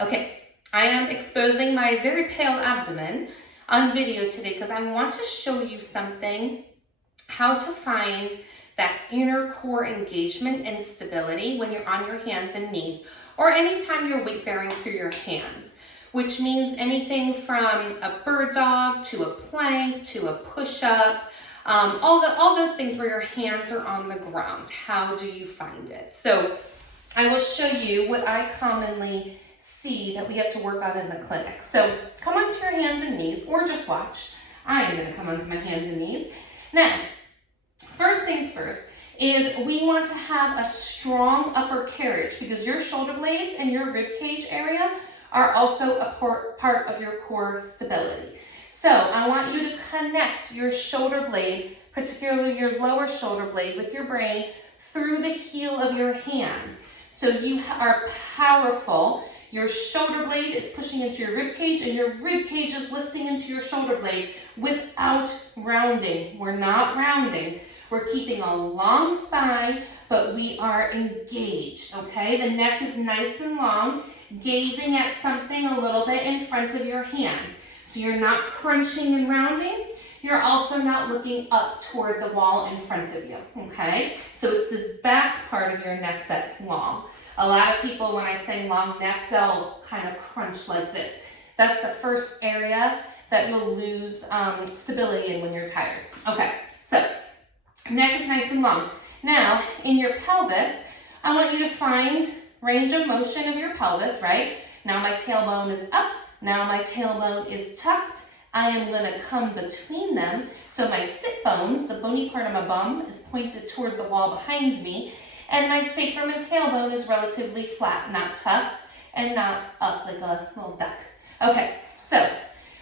Okay, I am exposing my very pale abdomen on video today because I want to show you something, how to find that inner core engagement and stability when you're on your hands and knees, or anytime you're weight bearing through your hands, which means anything from a bird dog to a plank to a push-up, all those things where your hands are on the ground. How do you find it? So I will show you what I commonly see that we have to work on in the clinic. So come onto your hands and knees, or just watch. I am going to come onto my hands and knees. Now, first things first is we want to have a strong upper carriage because your shoulder blades and your rib cage area are also a part of your core stability. So I want you to connect your shoulder blade, particularly your lower shoulder blade, with your brain through the heel of your hand. So you are powerful. Your shoulder blade is pushing into your rib cage, and your rib cage is lifting into your shoulder blade without rounding. We're not rounding. We're keeping a long spine, but we are engaged, okay? The neck is nice and long, gazing at something a little bit in front of your hands. So you're not crunching and rounding. You're also not looking up toward the wall in front of you, okay? So it's this back part of your neck that's long. A lot of people, when I say long neck, they'll kind of crunch like this. That's the first area that you'll lose stability in when you're tired. Okay, so neck is nice and long. Now, in your pelvis, I want you to find range of motion of your pelvis, right? Now my tailbone is up. Now my tailbone is tucked. I am going to come between them. So my sit bones, the bony part of my bum, is pointed toward the wall behind me. And my sacrum and tailbone is relatively flat, not tucked and not up like a little duck. Okay, so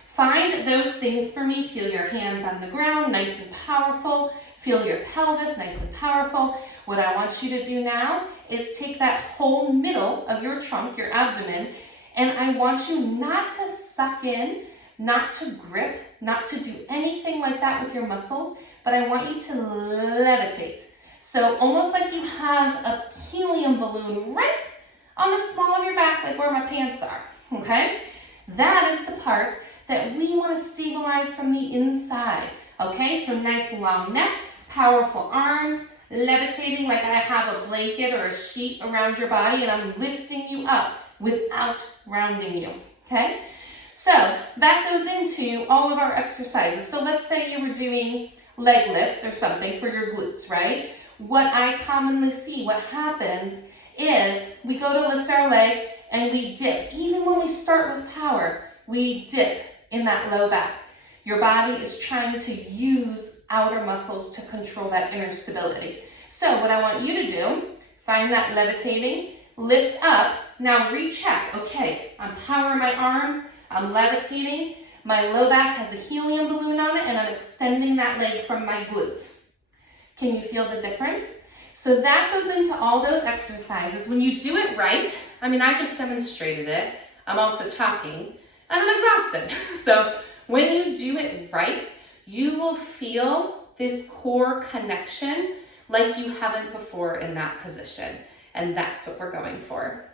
find those things for me. Feel your hands on the ground, nice and powerful. Feel your pelvis, nice and powerful. What I want you to do now is take that whole middle of your trunk, your abdomen, and I want you not to suck in, not to grip, not to do anything like that with your muscles, but I want you to levitate. So almost like you have a helium balloon right on the small of your back, like where my pants are, okay? That is the part that we want to stabilize from the inside, okay? So nice long neck, powerful arms, levitating like I have a blanket or a sheet around your body, and I'm lifting you up without rounding you, okay? So that goes into all of our exercises. So let's say you were doing leg lifts or something for your glutes, right? What I commonly see, what happens is we go to lift our leg and we dip. Even when we start with power, we dip in that low back. Your body is trying to use outer muscles to control that inner stability. So what I want you to do, find that levitating, lift up, now recheck. Okay, I'm powering my arms, I'm levitating, my low back has a helium balloon on it, and I'm extending that leg from my glute. Can you feel the difference? So that goes into all those exercises. When you do it right, I just demonstrated it. I'm also talking, and I'm exhausted. So when you do it right, you will feel this core connection like you haven't before in that position. And that's what we're going for.